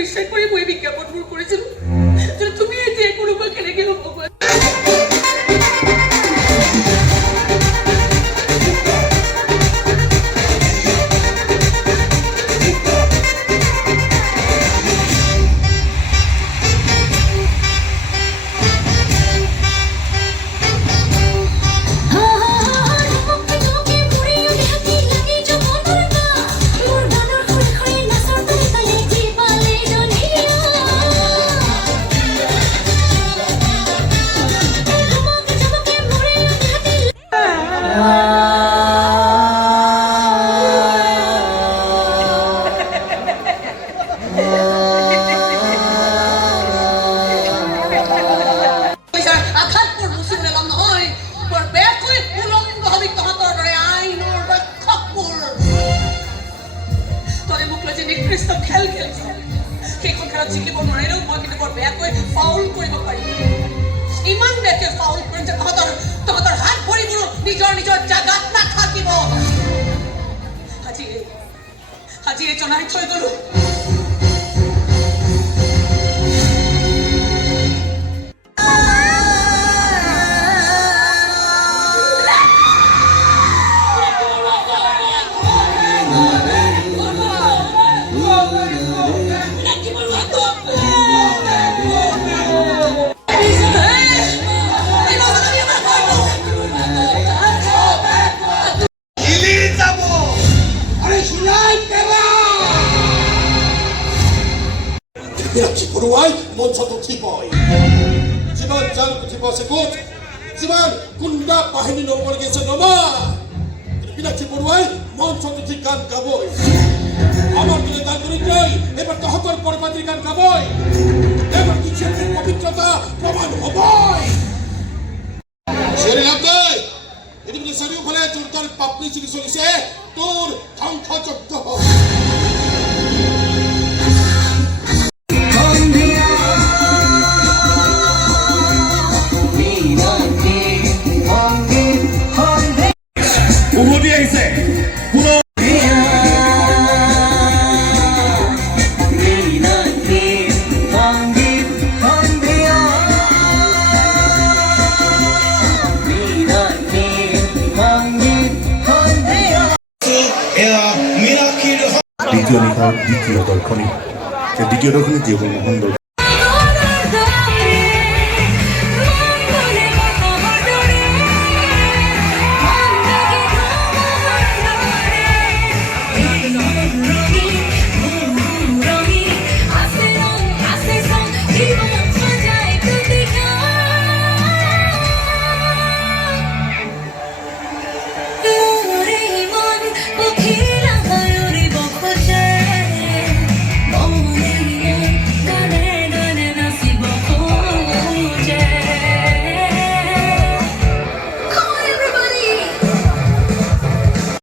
বিশ্বাস করে বই বিজ্ঞাপন করেছিল তুমি যে কোনো মাকে রেখে ভগবান খেল খেলিছে সেইখন খেলত জিকিব নোৱাৰিলেও মই কিন্তু বৰ বেয়াকৈ ফাউল কৰিব পাৰিম ইমান বেয়াকৈ ফাউল কৰিম যে তহঁতৰ হাত ভৰিবোৰ নিজৰ নিজৰ জাগাত নাথাকিব আজি এই জনাই থৈ গলো Mirachi Puruai, Monsoto Tipoy. Jiban Jan Tiposekut, Jiban Kunda Pahini no Morgesa Noma. Mirachi Puruai, Monsoto Tikan Kaboy. Amar to the Dandri, ever to Hopper Porpatikan Kaboy. Never to check the Popitata, Roman Hoboy. Sherry Abday, it is the Saru College to turn publicity so you say, Tour, Town Touch of the দ্বিতীয় দর্শনী যে দ্বিতীয় দর্শনী জীবন